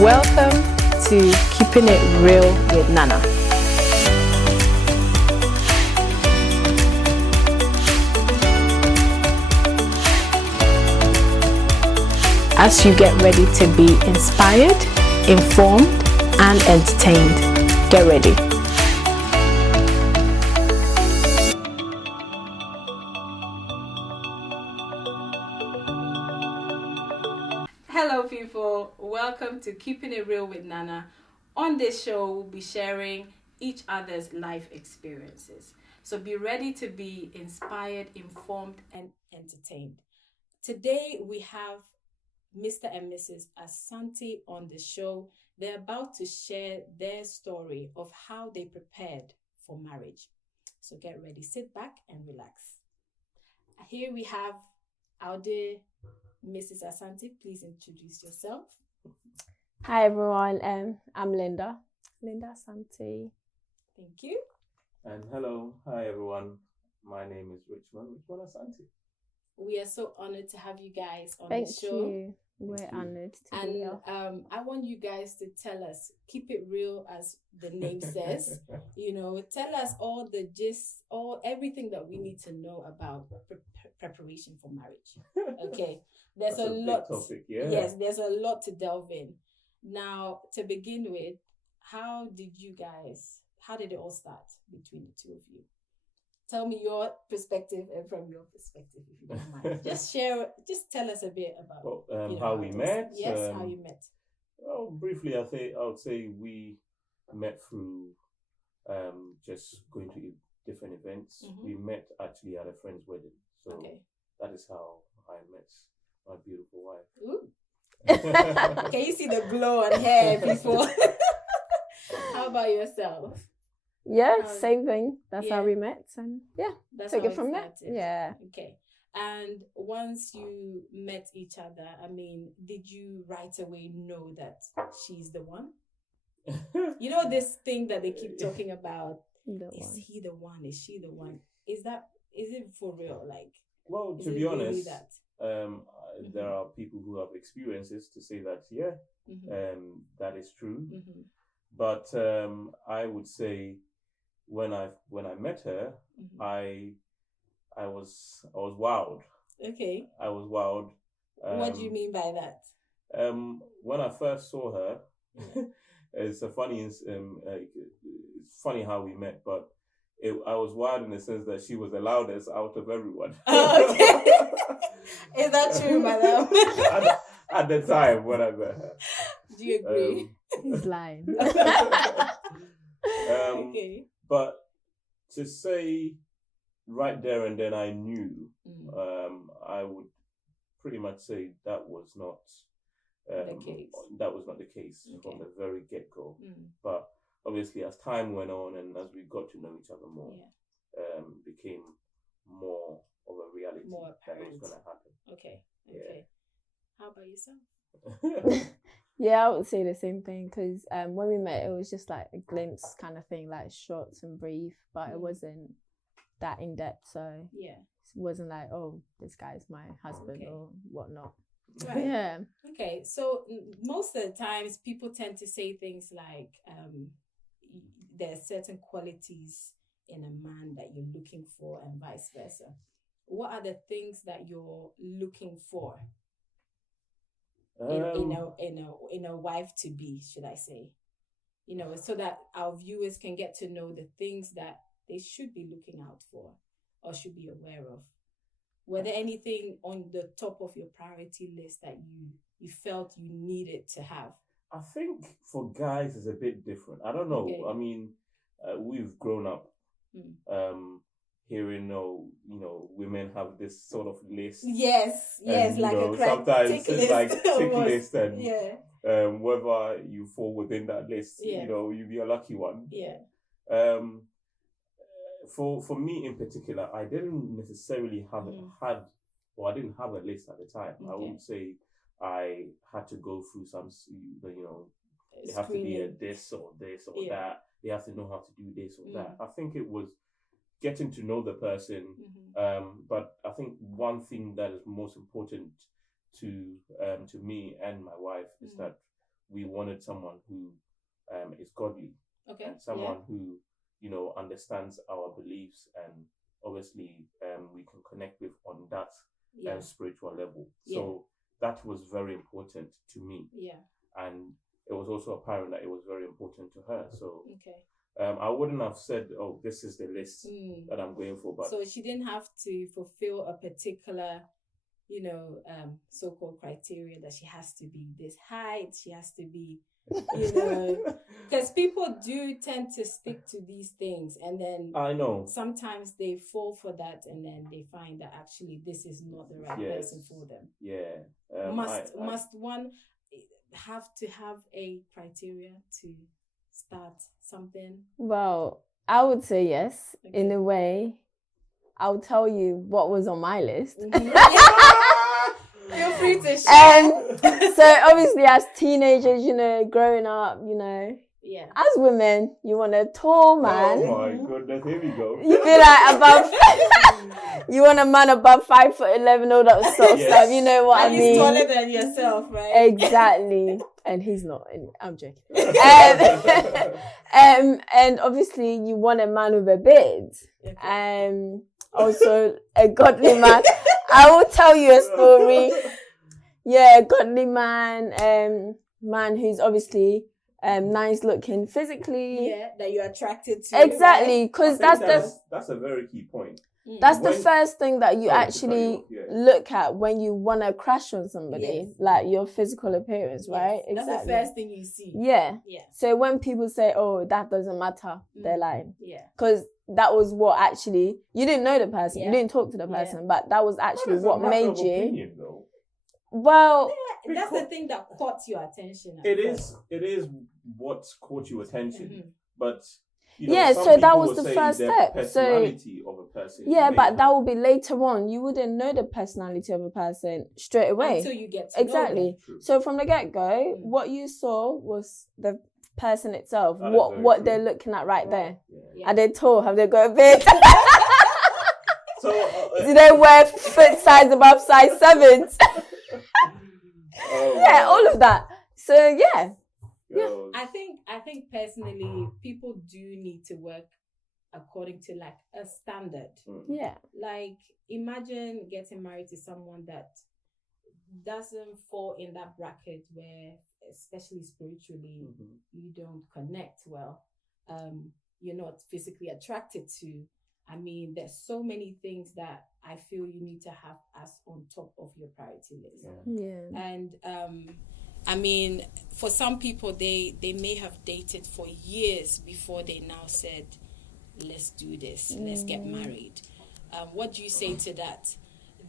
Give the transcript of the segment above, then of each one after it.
Welcome to Keeping It Real with Nana. As you get ready to be inspired, informed, and entertained, get ready. Hello people, welcome to Keeping It Real with Nana. On this show, we'll be sharing each other's life experiences. So be ready to be inspired, informed, and entertained. Today we have Mr. and Mrs Asante on the show. They're about to share their story of how they prepared for marriage. So get ready, sit back and relax. Here we have our dear Mrs. Asante. Please introduce yourself. Hi everyone, I'm Linda Asante. Thank you. And hello, hi everyone. My name is Richmond Asante. We are so honored to have you guys on Thank the show. you. We're honored to be here. And I want you guys to tell us, keep it real as the name says. Tell us all the gist, everything that we need to know about preparation for marriage. Okay, there's That's a big lot. Topic, yeah. Yes, there's a lot to delve in. Now, to begin with, how did it all start between the two of you? Tell me your perspective and from your perspective, if you don't mind. Just tell us a bit about how we met. Yes, how you met. Well, briefly, I would say we met through just going to different events. Mm-hmm. We met actually at a friend's wedding. So Okay. that is how I met my beautiful wife. Ooh. Can you see the glow on hair, people? How about yourself? Yeah, same thing. That's yeah. how we met, and That's took how it from there. started. Yeah. Okay. And once you met each other, did you right away know that she's the one? You know this thing that they keep talking about. Is he the one? Is she the one? Is it for real? Like, well, to be honest, there are people who have experiences to say that that is true. Mm-hmm. But I would say when I met her, mm-hmm. I was wowed. Okay. I was wowed. What do you mean by that? When I first saw her, it's funny how we met, but I was wowed in the sense that she was the loudest out of everyone. Oh, okay. Is that true, madam? at the time when I met her. Do you agree? He's lying. Okay. But to say right there and then I knew, I would pretty much say that was not the case. That was not the case from the very get-go. But obviously as time went on and as we got to know each other more, became more of a reality more apparent. that was going to happen. Okay. Yeah. How about yourself? Yeah, I would say the same thing because when we met, it was just like a glimpse kind of thing, like short and brief, but it wasn't that in depth. So it wasn't like, oh, this guy's my husband or whatnot. Right. Yeah. Okay. So most of the times, people tend to say things like, there are certain qualities in a man that you're looking for, and vice versa. What are the things that you're looking for? In a wife to be, should I say, so that our viewers can get to know the things that they should be looking out for or should be aware of. Were there anything on the top of your priority list that you felt you needed to have? I think for guys it's a bit different. I don't know. Okay. I mean, we've grown up hearing, women have this sort of list. Yes, and, like a sometimes tick it's list. like tick list, and yeah. whether you fall within that list, you be a lucky one. Yeah. For me in particular, I didn't necessarily I didn't have a list at the time. Okay. I wouldn't say I had to go through some, it has to be a this or that. They have to know how to do this or that. I think it was getting to know the person. But I think one thing that is most important to me and my wife is that we wanted someone who is godly. Okay. And someone who, understands our beliefs, and obviously we can connect with on that spiritual level. So that was very important to me. Yeah. And it was also apparent that it was very important to her. So I wouldn't have said, oh, this is the list that I'm going for. But so she didn't have to fulfill a particular, so-called criteria that she has to be this height, she has to be, because people do tend to stick to these things, and then I know sometimes they fall for that, and then they find that actually this is not the right person for them. Yeah. Must one have to have a criteria to start something? Well, I would say yes. Okay. In a way, I'll tell you what was on my list. Feel free to share. So obviously as teenagers, growing up, as women, you want a tall man. Oh my goodness, here we go. You feel like above, you want a man above 5'11", all that sort of stuff. You know what I mean? He's taller than yourself, right? Exactly. And he's not. I'm joking. And obviously you want a man with a beard. Okay. Also a godly man. I will tell you a story. Yeah, godly man. Man who's obviously nice looking physically. Yeah, that you're attracted to. Exactly, because that's a very key point. That's the first thing that you actually look at when you want to crush on somebody, like your physical appearance, right? Exactly. That's the first thing you see. Yeah. So when people say, oh, that doesn't matter, they're lying. Yeah. Because that was what actually, you didn't know the person, you didn't talk to the person, but that was actually what made you. Opinion, though. Well, that's the thing that caught your attention. It is what caught your attention, but. So that was the first step. Personality of a person. Yeah, but that will be later on. You wouldn't know the personality of a person straight away. Until you get to know them. So from the get-go, what you saw was the person itself. What they're looking at right there. Yeah. Are they tall? Have they got a beard? Do they wear foot size above size 7? All of that. So yeah. I think personally, people do need to work according to like a standard. Yeah. Like imagine getting married to someone that doesn't fall in that bracket where, especially spiritually, you don't connect well. You're not physically attracted to. I mean, there's so many things that I feel you need to have as on top of your priority list. Yeah. And I mean, for some people, they may have dated for years before they now said, let's do this, let's get married. What do you say to that?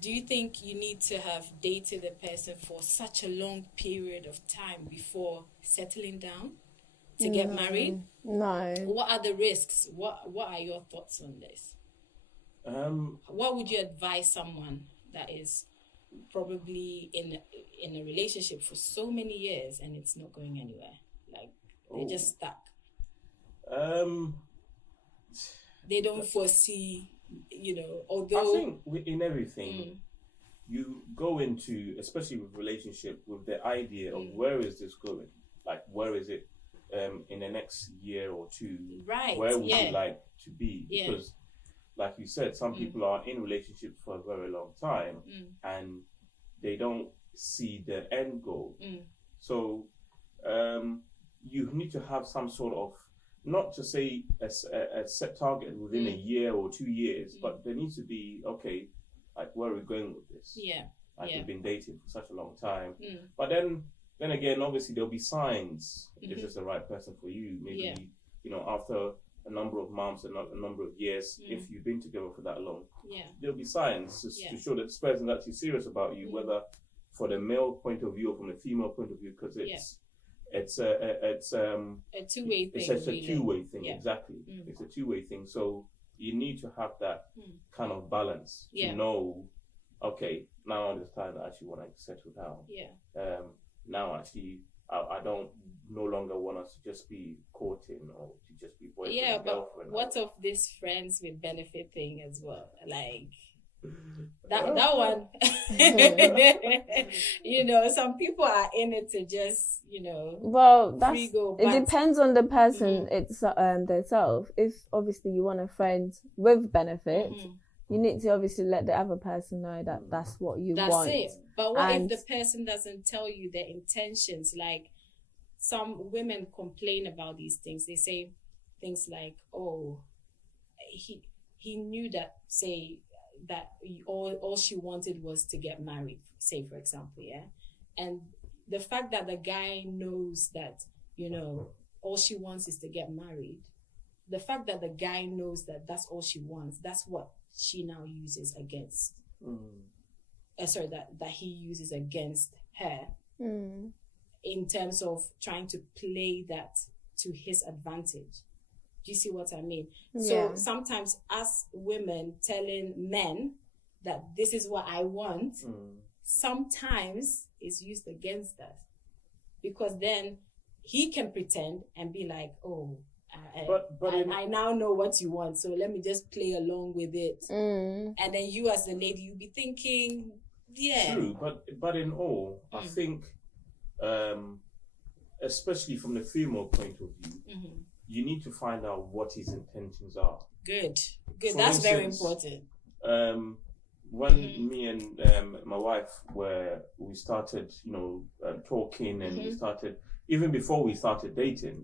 Do you think you need to have dated a person for such a long period of time before settling down to get married? No. What are the risks? What are your thoughts on this? What would you advise someone that is probably in a relationship for so many years and it's not going anywhere? Like they're just stuck. They don't foresee, although I think in everything you go into, especially with relationship, with the idea of where is this going? Like where is it in the next year or two? Right. Where would you like to be? Because like you said, some people are in relationships for a very long time and they don't see the end goal. So you need to have some sort of, not to say a set target within a year or 2 years, but there needs to be, okay, like where are we going with this? Yeah. Like we've been dating for such a long time. But then again, obviously there'll be signs is this the right person for you? Maybe, after a number of months and a number of years, if you've been together for that long, there'll be signs to show that this person is actually serious about you, whether for the male point of view or from the female point of view, because it's a two-way thing. It's a two-way thing, exactly. It's a two-way thing. So you need to have that kind of balance to know, okay, now I understand I actually want to settle down. Now actually I don't no longer want us to just be courting or to just be boyfriend and girlfriend. What of this friends with benefit thing as well? Like, That one, some people are in it to just, Well, free go. It depends on the person themselves. If obviously you want a friend with benefits, you need to obviously let the other person know that that's what you want. That's it. But what if the person doesn't tell you their intentions? Like, some women complain about these things. They say things like, "Oh, he knew that, say, that all she wanted was to get married," say, for example, yeah? And the fact that the guy knows that, all she wants is to get married, the fact that the guy knows that that's all she wants, that's what she now uses against, that he uses against her, in terms of trying to play that to his advantage. Do you see what I mean? Yeah. So sometimes as women telling men that this is what I want, sometimes it's used against us. Because then he can pretend and be like, "Oh, I now know what you want, so let me just play along with it." And then you as the lady, you'll be thinking, yeah. True, but in all, I think, especially from the female point of view, you need to find out what his intentions are. Good. For That's instance, very important. When me and my wife we started, talking, and we started, even before we started dating,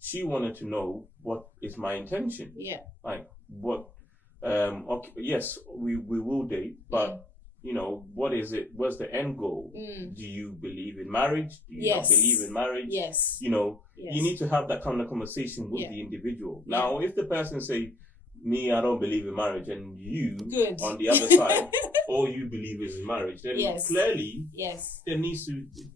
she wanted to know what is my intention. Yeah. Like, what, okay, yes, we will date, but what is it? What's the end goal? Do you believe in marriage? Do you not believe in marriage? Yes. You need to have that kind of conversation with the individual. Now, if the person say, "Me, I don't believe in marriage," and you, on the other side, all you believe is in marriage, then clearly,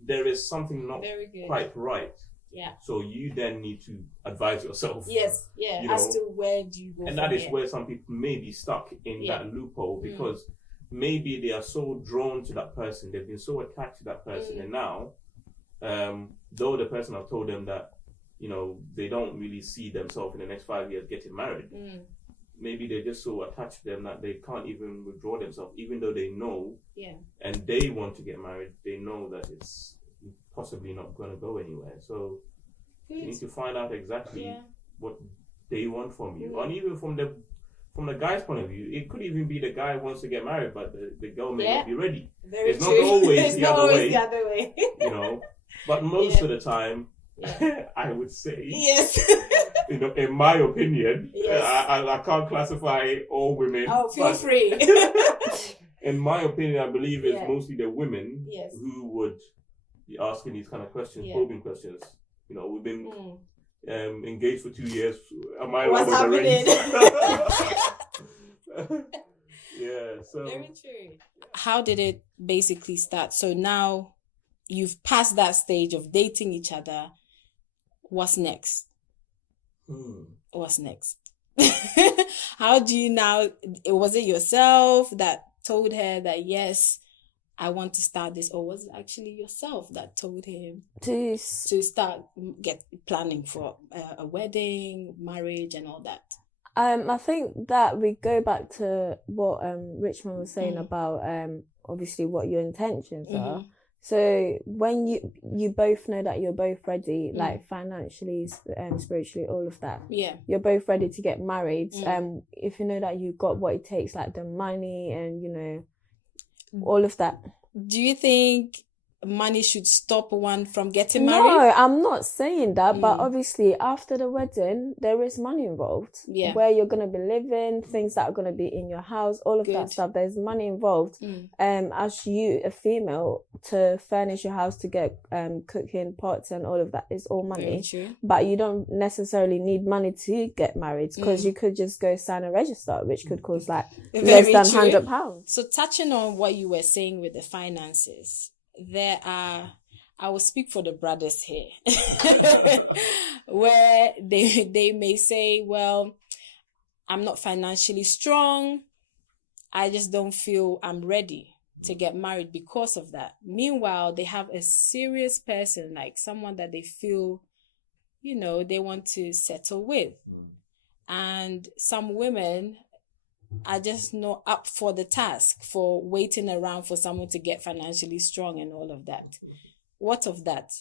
there is something not quite right. Yeah. So you then need to advise yourself. Yes. Yeah. As to where do you go? And that is where some people may be stuck in that loophole, because maybe they are so drawn to that person, they've been so attached to that person, and now, though the person have told them that, they don't really see themselves in the next 5 years getting married, maybe they're just so attached to them that they can't even withdraw themselves, even though they know, and they want to get married, they know that it's possibly not going to go anywhere. So you need to find out exactly what they want from you, and even from the guy's point of view, it could even be the guy wants to get married, but the girl may not be ready. It's not always the other way. But most of the time, I would say, in my opinion, I can't classify all women. Oh, feel free. In my opinion, I believe it's mostly the women who would be asking these kind of questions, probing questions. We've been engaged for 2 years. Am I allowed to ring? So very true. How did it basically start? So now you've passed that stage of dating each other. What's next? What's next? How do you now? Was it yourself that told her that, yes, I want to start this, or was it actually yourself that told him to start planning for a wedding, marriage, and all that? I think that we go back to what Richmond was saying about obviously what your intentions are. So when you both know that you're both ready, like financially, spiritually, all of that, you're both ready to get married. If you know that you got what it takes, like the money and all of that. Do you think money should stop one from getting married? No, I'm not saying that, but obviously after the wedding, there is money involved. Yeah. Where you're going to be living, things that are going to be in your house, all of that stuff, there's money involved. As you, a female, to furnish your house, to get cooking pots and all of that is all money. But you don't necessarily need money to get married, because you could just go sign a register, which could cost like less than £100. So touching on what you were saying with the finances, I will speak for the brothers here, where they may say, well, I'm not financially strong. I just don't feel I'm ready to get married because of that. Meanwhile, they have a serious person, like someone that they feel, they want to settle with. And some women are just not up for the task, for waiting around for someone to get financially strong and all of that. What of that?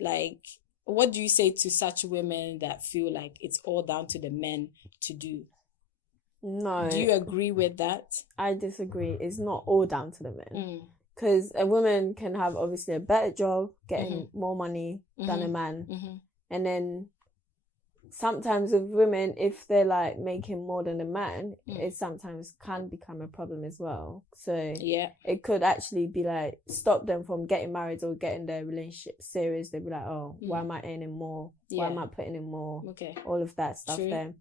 Like, what do you say to such women that feel like it's all down to the men to do? No. Do you agree with that? I disagree. It's not all down to the men. Because a woman can have obviously a better job, getting more money than a man. And then sometimes with women, if they're like making more than a man, it sometimes can become a problem as well. So it could actually be like stop them from getting married or getting their relationship serious. They'll be like, oh, why am I earning more? Why am I putting in more? All of that stuff there.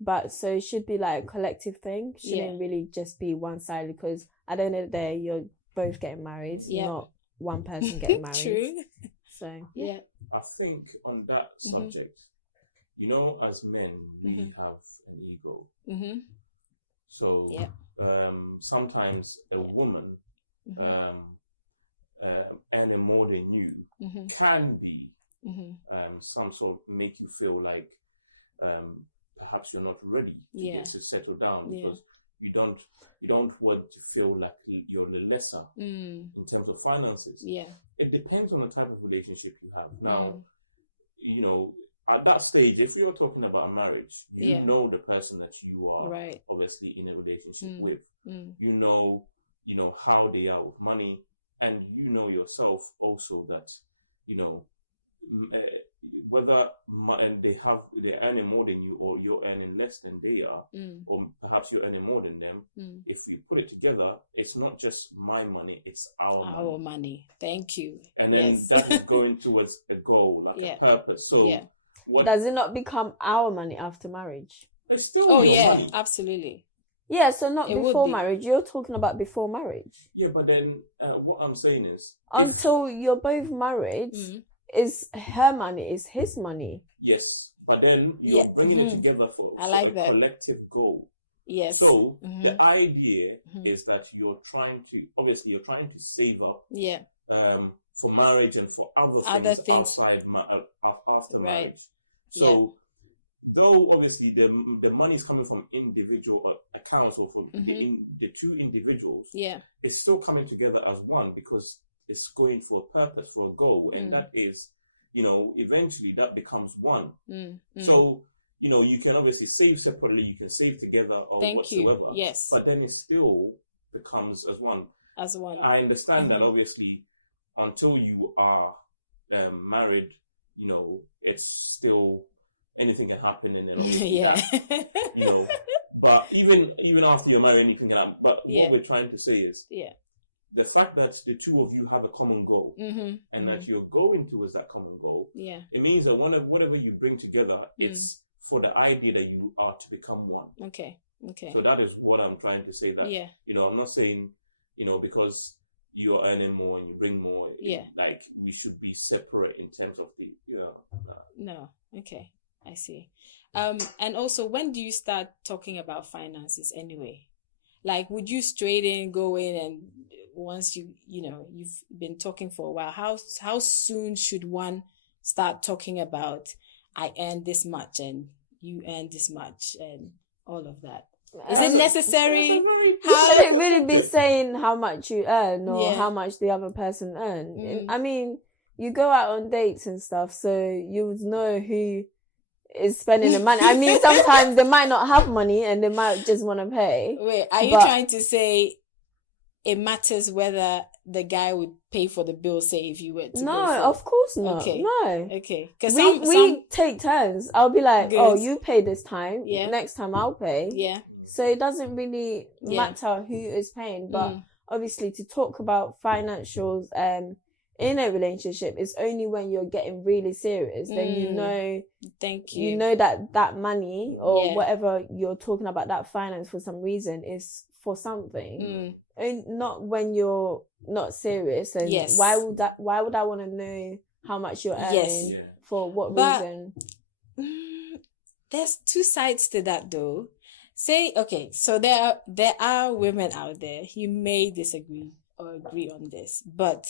But so it should be like a collective thing. Shouldn't really just be one-sided, because at the end of the day, you're both getting married, not one person getting married. True. So I think on that subject, you know, as men, we have an ego. So sometimes a woman earning more than you can be some sort of make you feel like perhaps you're not ready to settle down, because you don't want to feel like you're the lesser in terms of finances. It depends on the type of relationship you have. Now, you know, at that stage, if you're talking about marriage, you know the person that you are obviously in a relationship with. You know how they are with money, and you know yourself also that, you know, whether they're earning more than you or you're earning less than they are, or perhaps you're earning more than them. If we put it together, it's not just my money, it's our money. Thank you. And then that is going towards a goal, like a purpose. So does it not become our money after marriage? It's still money. Absolutely. Yeah, so not before marriage. You're talking about before marriage. Yeah, but then what I'm saying is, until you're both married, is her money, is his money. Yes, but then you're bringing it together for a collective goal. Yes. So the idea is that you're trying to save up for marriage and for other things outside after marriage. So though obviously the money is coming from individual accounts or from the two individuals, it's still coming together as one, because it's going for a purpose, for a goal, and that is, you know, eventually that becomes one. So, you know, you can obviously save separately, you can save together or whatsoever. Yes. But then it still becomes as one. As one. I understand that obviously until you are married, you know, it's still, anything can happen in it. You know, but even after you're married, anything can happen. But what we're trying to say is, the fact that the two of you have a common goal and that you're going towards that common goal, it means that whatever you bring together, it's for the idea that you are to become one. Okay. So that is what I'm trying to say. That you know, I'm not saying, you know, because you're earning more and you bring more, like we should be separate in terms of the, you know. No. Okay, I see. And also, when do you start talking about finances anyway? Like, would you straight in go in and once you've been talking for a while, how soon should one start talking about, I earn this much and you earn this much and all of that? Is it necessary? You shouldn't really be saying how much you earn or how much the other person earns. I mean, you go out on dates and stuff, so you would know who is spending the money. I mean, sometimes they might not have money and they might just want to pay. Wait, are you trying to say it matters whether the guy would pay for the bill, say, if you were to No, of course not. Okay. No. Okay. Because we take turns. I'll be like, Good. oh, you pay this time. Next time I'll pay. Yeah. So it doesn't really matter who is paying. But obviously to talk about financials in a relationship is only when you're getting really serious. Then you know, you know that money or whatever you're talking about, that finance for some reason is for something. And not when you're not serious. And why would I want to know how much you're earning for what reason? There's two sides to that though. Say, okay, so there are women out there, you may disagree or agree on this, but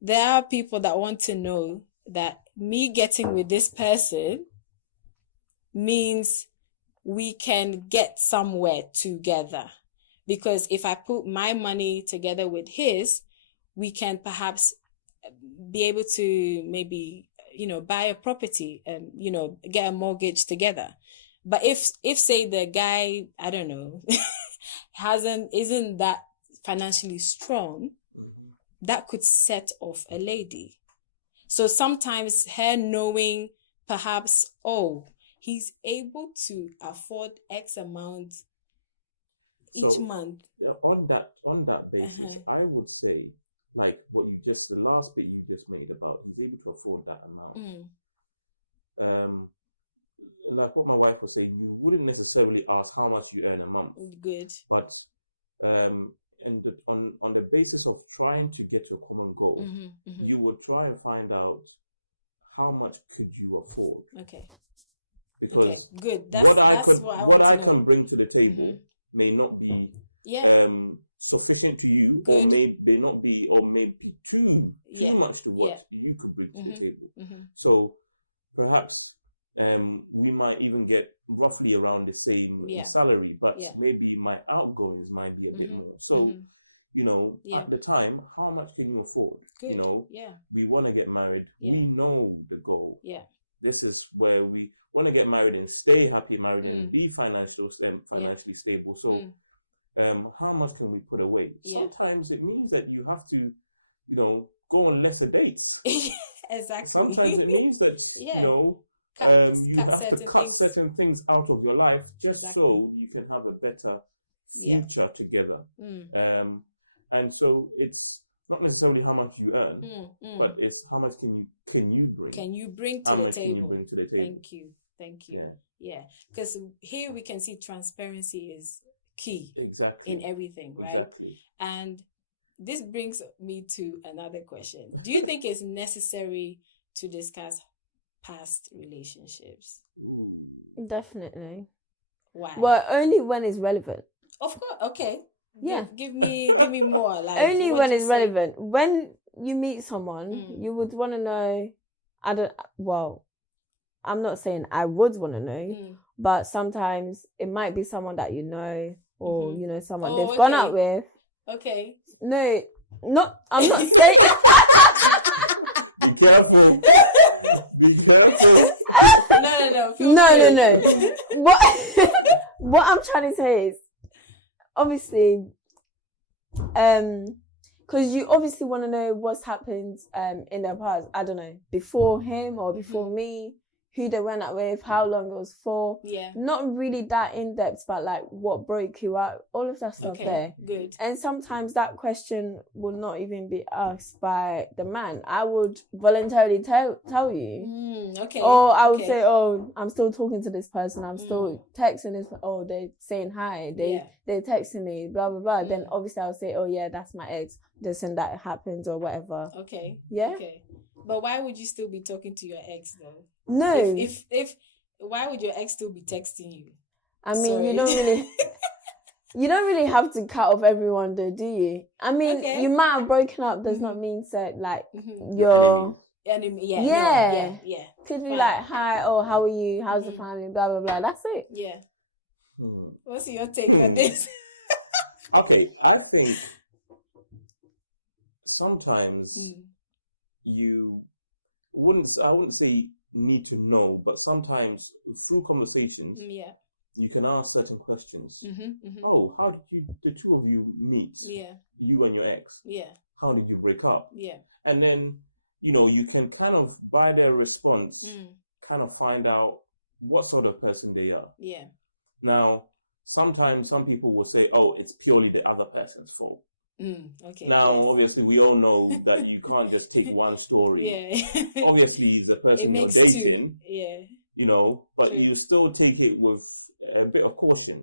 there are people that want to know that me getting with this person means we can get somewhere together. Because if I put my money together with his, we can perhaps be able to maybe, buy a property and, get a mortgage together. But if say the guy, I don't know, isn't that financially strong, that could set off a lady. So sometimes her knowing perhaps, he's able to afford X amount each month. On that basis, I would say, like the last bit you just made about he's able to afford that amount. Like what my wife was saying, you wouldn't necessarily ask how much you earn a month. Good. But on the basis of trying to get to a common goal, you would try and find out how much could you afford. Okay. Because good. That's what I want to know. I can bring to the table may not be sufficient to you, good. Or may not be, or may be too much to what you could bring to the table. So perhaps we might even get roughly around the same salary, but maybe my outgoings might be a bit more. So, at the time, how much can you afford? Good. We want to get married. We know the goal. This is where we want to get married and stay happy married and be financially stable. So, how much can we put away? Sometimes it means that you have to, go on lesser dates. Exactly. Sometimes it means that, you have to cut certain things out of your life just so you can have a better future together. And so it's not necessarily how much you earn, but it's how much can you bring? Can you bring to the table? Thank you. Yeah. Because here we can see transparency is key exactly. in everything, right? Exactly. And this brings me to another question. Do you think it's necessary to discuss past relationships? Definitely. Why? Well, only when it's relevant. Of course. Okay. Yeah. Give me more. Like only when it's relevant. When you meet someone, you would want to know. I'm not saying I would want to know, but sometimes it might be someone that you know, or someone they've gone out with. Okay. No, I'm not saying. Be careful. Be careful. No. What I'm trying to say is, obviously, because you obviously want to know what's happened in their past. I don't know, before him or before me, who they went out with, how long it was for. Yeah. Not really that in depth, but like what broke you out, all of that stuff there. Good. And sometimes that question will not even be asked by the man. I would voluntarily tell you. Okay. Or I would say, I'm still talking to this person. I'm still texting this. Oh, they're saying hi. They're texting me, blah, blah, blah. Then obviously I'll say, that's my ex. This and that happens or whatever. Okay. Yeah. Okay. But why would you still be talking to your ex though? No. If why would your ex still be texting you? I mean, you don't really have to cut off everyone though, do you? I mean, you might have broken up, does not mean that like you're enemy. Yeah. Could be like, hi, how are you? How's the family? Blah blah blah. That's it. Yeah. What's your take on this? Okay, I think sometimes I wouldn't say need to know, but sometimes through conversations, you can ask certain questions. Oh, how did the two of you meet? Yeah. You and your ex. Yeah. How did you break up? Yeah. And then, you can kind of, by their response, kind of find out what sort of person they are. Yeah. Now, sometimes some people will say, it's purely the other person's fault. Okay. Now, obviously, we all know that you can't just take one story. Yeah. Obviously, the person you're dating. Yeah. But True. you still take it with a bit of caution.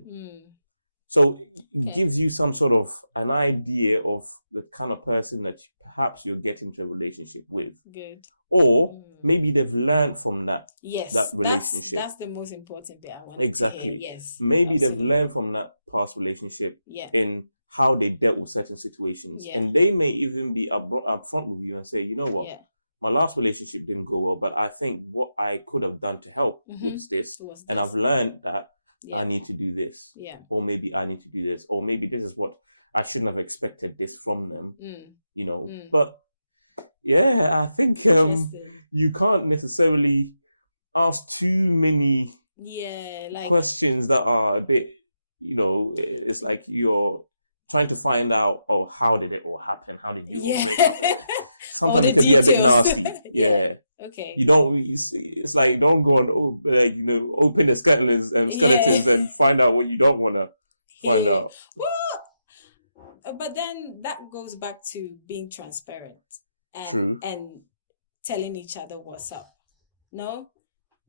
So it gives you some sort of an idea of the kind of person that perhaps you're getting into a relationship with. Good. Or maybe they've learned from that. Yes, that's the most important bit I wanted to hear. Yes. Maybe they've learned from that past relationship in how they dealt with certain situations. Yeah. And they may even be upfront with you and say, you know what? Yeah. My last relationship didn't go well, but I think what I could have done to help was this. And I've learned that I need to do this. Yeah. Or maybe I need to do this. Or maybe this is what I shouldn't have expected this from them. You know. But yeah, I think you can't necessarily ask too many questions that are a bit, you know, it's like you're trying to find out, oh, how did it all happen? How did you all the details. Okay. You don't. It's like don't go and open the skeletons and find out what you don't want to find out. Well, but then that goes back to being transparent and telling each other what's up. No.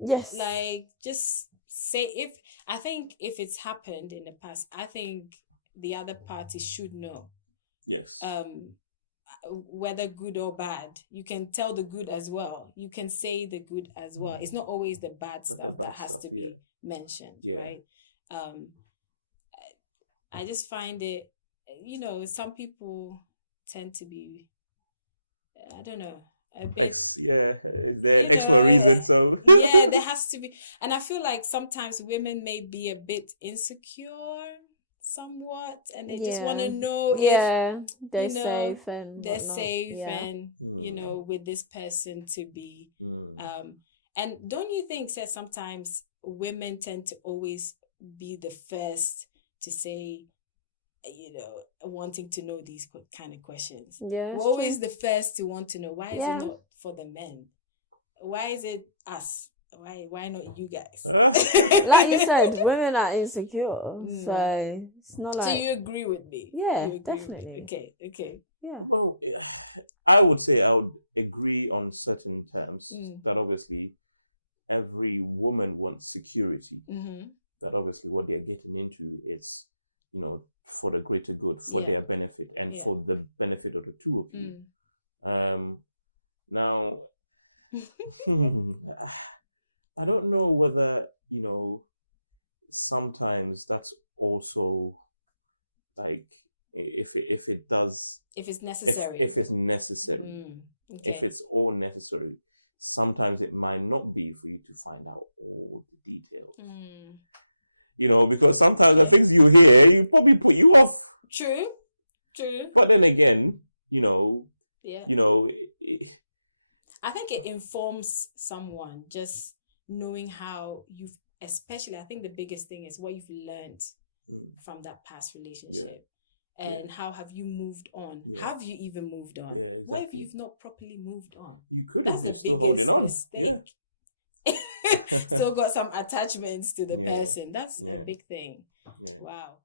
Yes. Like just say I think if it's happened in the past, I think the other party should know. Yes. Whether good or bad, you can tell the good as well. You can say the good as well. It's not always the bad stuff that has to be mentioned, right? I just find it, you know, some people tend to be, I don't know, a bit. There has to be, and I feel like sometimes women may be a bit insecure. Somewhat, and they just want to know if they're safe and they're whatnot. safe and you know with this person to be and don't you think that sometimes women tend to always be the first to say, you know, wanting to know these kind of questions? We're always the first to want to know. Why is it not for the men? Why is it us? Why not you guys? Like you said, women are insecure, so it's not like. So you agree with me? Yeah, definitely. Okay. Yeah. Well, I would say I would agree on certain terms. That obviously every woman wants security. That obviously what they're getting into is, you know, for the greater good, for their benefit, and for the benefit of the two of you. Now. I don't know whether, you know, sometimes that's also like if it's necessary. If it's all necessary, sometimes it might not be for you to find out all the details. You know, because sometimes the things you hear, you probably put you off. True. But then again, you know, I think it informs someone just knowing how you've, especially, I think the biggest thing is what you've learned from that past relationship and how have you moved on? Have you even moved on? What if you've not properly moved on? That's the biggest mistake. Still got some attachments to the person. That's a big thing. Wow.